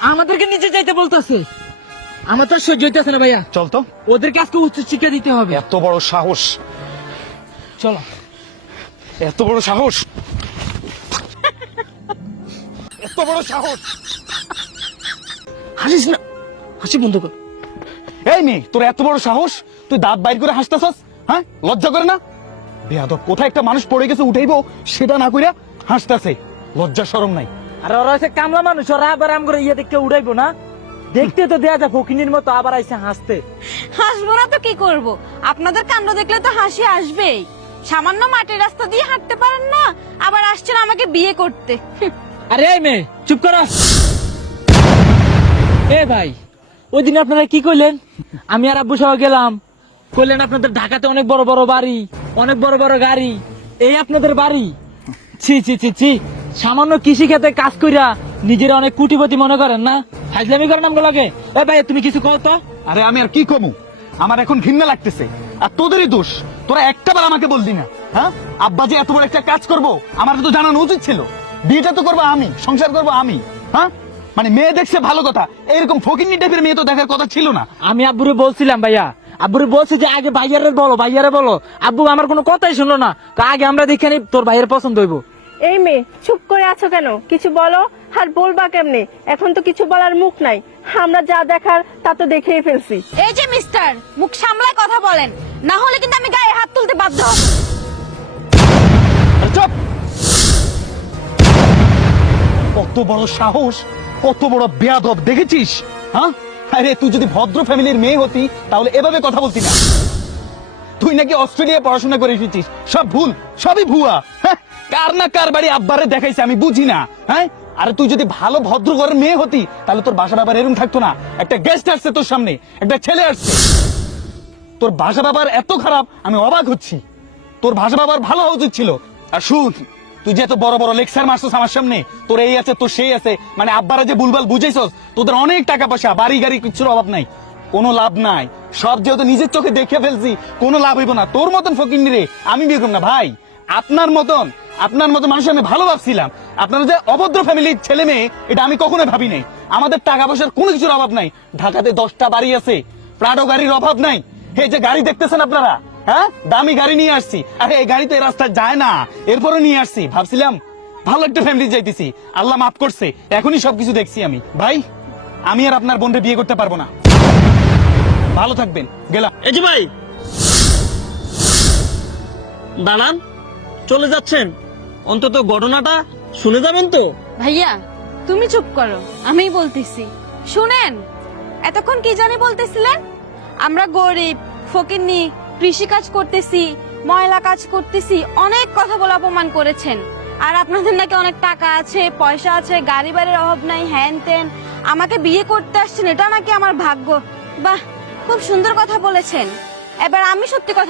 আমাদেরকে নিচে যাইতে বলতেছে। আমার তো সহ্য হইতেছে না ভাইয়া। চল তো। ওদেরকে আজকে উচ্চ শিক্ষা দিতে হবে। এত বড় সাহস। চলো। এত বড় সাহস। এত বড় সাহস। হাসিস না। হাসি বন্ধ কর। এই মেয়ে তোর এত বড় সাহস? তুই দাঁত বাইর করে হাসতেছস? হ্যাঁ? লজ্জা করে না? বেয়াদব কোথায় একটা মানুষ পড়ে গেছে উঠাইবো সেটা না কইরা হাসতেছে। লজ্জা শরম নাই। আর ওরা হচ্ছে কামলা মানুষ ওরা আবার আম করে ইয়ে দেখতে উড়াইবো না? দেখতে তো দেয়া যায় ফকিনির মতো আবার আইসে হাসতে। হাসবো না তো কি করব? আপনাদের কাণ্ড দেখলে তো হাসি আসবেই। সামান্য মাটির রাস্তা দিয়ে হাঁটতে পারেন না আবার আসছেন আমাকে বিয়ে করতে। আরে এই মেয়ে চুপ করো। এ ভাই ওই দিন আপনারা কি কইলেন? আমি আর আব্বু সহ গেলাম। কইলেন আপনাদের ঢাকাতে অনেক বড় বড় বাড়ি অনেক বড় বড় গাড়ি এই আপনাদের বাড়ি। ছি ছি ছি ছি। সামান্য কৃষি খেতে কাজ কইরা নিজের অনেক কুটিপতি মনে করেন না? হাজলামি করেন আমগো লাগে এ ভাই তুমি কিছু কও তো। আরে আমি আর কি কমু? আমার এখন ঘৃণা লাগতেছে। আর তোদেরই দোষ। তোরা একটা বার আমাকে বললি না হ্যাঁ? আব্বা যে এত বড় একটা কাজ করব আমার তো জানানো উচিত ছিল। বিয়েটা তো করব আমি সংসার করব আমি হ্যাঁ? মানে মেয়ে দেখছে ভালো কথা। এরকম ফকিনি টাইপের মেয়ে তো দেখার কথা ছিল না। আমি আব্বুরে বলছিলাম ভাইয়া। আব্বুরে বলছি যে আগে ভাইয়ারে বলো ভাইয়ারে বলো। আব্বু আমার কোনো কথাই শুনলো না। তো আগে আমরা দেখে তোর ভাইয়ের পছন্দ হইব। এই মেয়ে চুপ করে আছো কেন? কিছু বলো? আর বলবা কেমনে? এখন তো কিছু বলার মুখ নাই। আমরা যা দেখার তা তো দেখেই ফেলছি। এই যে মিস্টার মুখ সামলায় কথা বলেন। না হলে কিন্তু আমি গায়ে হাত তুলতে বাধ্য হব। চুপ! কত বড় সাহস কত বড় বেয়াদব দেখেছিস? হ্যাঁ? আরে তুই যদি ভদ্র ফ্যামিলির মেয়ে হতি তাহলে এভাবে কথা বলতি না। তুই নাকি অস্ট্রেলিয়া পড়াশোনা করে এসেছিস? সব ভুল, সবই ভুয়া। হ্যাঁ? কার না কার বাড়ি আব্বারে দেখাইছে আমি বুঝি না হ্যাঁ? আরে তুই যদি ভালো ভদ্র ঘরের মেয়ে হতি, তাহলে তোর বাসা বাবার এরকম থাকতো না। একটা গেস্ট আসছে তোর সামনে, একটা ছেলে আসছে। তোর ভাষা বাবার এত খারাপ, আমি অবাক হচ্ছি। তোর ভাষা বাবার ভালো হওয়া উচিত ছিল। আর শুন, তুই যে এত বড় বড় লেকচার মারছিস আমার সামনে, তোর এই আছে, তোর সেই আছে মানে আব্বারা যে বুলবাল বুঝাইছস, তোদের অনেক টাকা পয়সা, বাড়ি গাড়ি কিছুর অভাব নাই। কোনো লাভ নাই। সব যেহেতু নিজের চোখে দেখে ফেলছি, কোনো লাভ হইব না। তোর মতন ফকির রে, আমি বিয়ে না ভাই। আপনার মতন, আপনার মতো মানুষ আমি ভালো ভাবছিলাম। আপনারা যে অভদ্র ফ্যামিলির ছেলে মেয়ে, এটা আমি কখনোই ভাবি নাই। আমাদের টাকা পয়সার কোনো কিছুর অভাব নাই। ঢাকাতে দশটা বাড়ি আছে, প্রাডো গাড়ির অভাব নাই। এই যে গাড়ি দেখতেছেন আপনারা হ্যাঁ? দামি গাড়ি নিয়ে আসছি। আরে, এই গাড়ি তো এই রাস্তায় যায় না। এরপরে নিয়ে আসছি। ভাবছিলাম, ভালো একটা ফ্যামিলি যাইতেছি। আল্লাহ মাফ করছে। এখনই সবকিছু দেখছি আমি। ভাই, আমি আর আপনার বোনকে বিয়ে করতে পারব না। ভালো থাকবেন। গেলাম। এই যে ভাই। দাঁড়ান চলে যাচ্ছেন। অন্তত ঘটনাটা শুনে যাবেন তো? ভাইয়া তুমি চুপ করো আমি বলতেছি। শুনেন এতক্ষণ কি জানি বলতেছিলেন? আমরা গরিব ফকিন্নি কৃষি কাজ করতেছি ময়লা কাজ করতেছি অনেক কথা বলে অপমান করেছেন। আর আপনাদের নাকি অনেক টাকা আছে পয়সা আছে গাড়ি বাড়ির অভাব নাই হ্যান ত্যান আমাকে বিয়ে করতে আসছেন এটা নাকি আমার ভাগ্য? বাহ! খুব সুন্দর কথা বলেছেন। এবার আমি সত্যি কথা